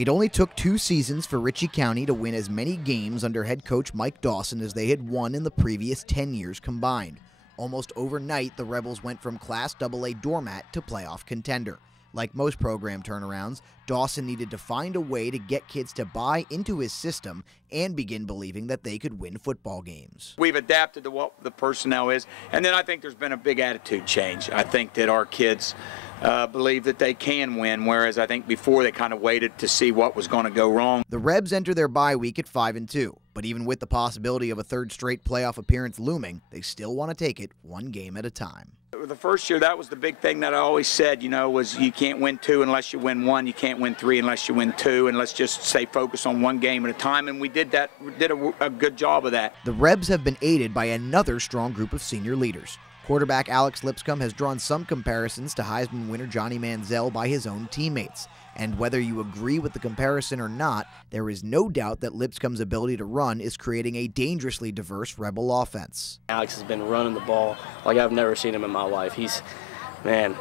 It only took 2 seasons for Ritchie County to win as many games under head coach Mike Dawson as they had won in the previous 10 years combined. Almost overnight, the Rebels went from Class AA doormat to playoff contender. Like most program turnarounds, Dawson needed to find a way to get kids to buy into his system and begin believing that they could win football games. We've adapted to what the personnel is, and then I think there's been a big attitude change. I think that our kids believe that they can win, whereas I think before they kind of waited to see what was going to go wrong. The Rebs enter their bye week at 5-2, but even with the possibility of a third straight playoff appearance looming, they still want to take it one game at a time. The first year, that was the big thing that I always said, was you can't win 2 unless you win 1, you can't win 3 unless you win 2, and let's just stay focused on one game at a time, and we did that. We did a good job of that. The Rebs have been aided by another strong group of senior leaders. Quarterback Alex Lipscomb has drawn some comparisons to Heisman winner Johnny Manziel by his own teammates. And whether you agree with the comparison or not, there is no doubt that Lipscomb's ability to run is creating a dangerously diverse Rebel offense. Alex has been running the ball like I've never seen him in my life. He's running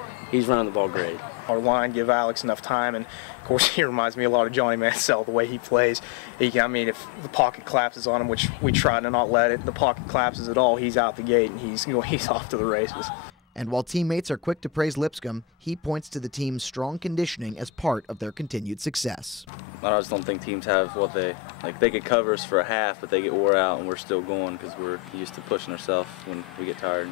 the ball great. Our line give Alex enough time, and of course he reminds me a lot of Johnny Manziel, the way he plays. If the pocket collapses on him, which we try to not let it, the pocket collapses at all, he's out the gate and he's off to the races. And while teammates are quick to praise Lipscomb, he points to the team's strong conditioning as part of their continued success. I just don't think teams have what they could cover us for a half, but they get wore out and we're still going because we're used to pushing ourselves when we get tired.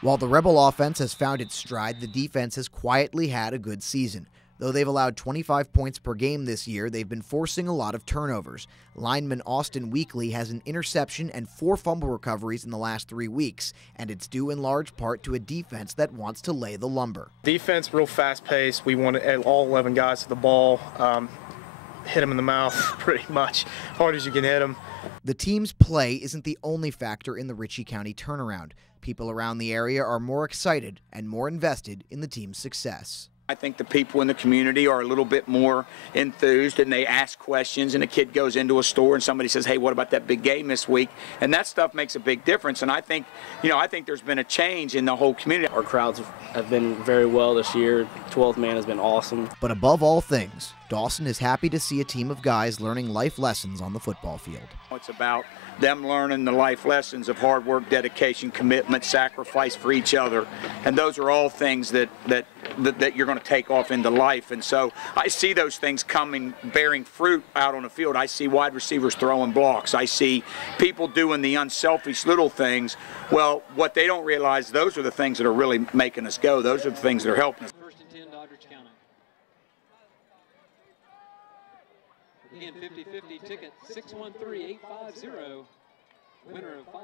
While the Rebel offense has found its stride, the defense has quietly had a good season. Though they've allowed 25 points per game this year, they've been forcing a lot of turnovers. Lineman Austin Weekly has an interception and 4 fumble recoveries in the last 3 weeks, and it's due in large part to a defense that wants to lay the lumber. Defense, real fast-paced. We want all 11 guys to the ball, hit them in the mouth pretty much, hard as you can hit them. The team's play isn't the only factor in the Ritchie County turnaround. People around the area are more excited and more invested in the team's success. I think the people in the community are a little bit more enthused, and they ask questions, and a kid goes into a store and somebody says, hey, what about that big game this week? And that stuff makes a big difference, and I think there's been a change in the whole community. Our crowds have been very well this year. 12th man has been awesome. But above all things, Dawson is happy to see a team of guys learning life lessons on the football field. It's about them learning the life lessons of hard work, dedication, commitment, sacrifice for each other, and those are all things that you're going to take off into life. And so I see those things bearing fruit out on the field. I see wide receivers throwing blocks. I see people doing the unselfish little things. Well, what they don't realize, those are the things that are really making us go. Those are the things that are helping us. First and 10, Ritchie County. Again, 50-50 ticket, 613-850. Winner of 5.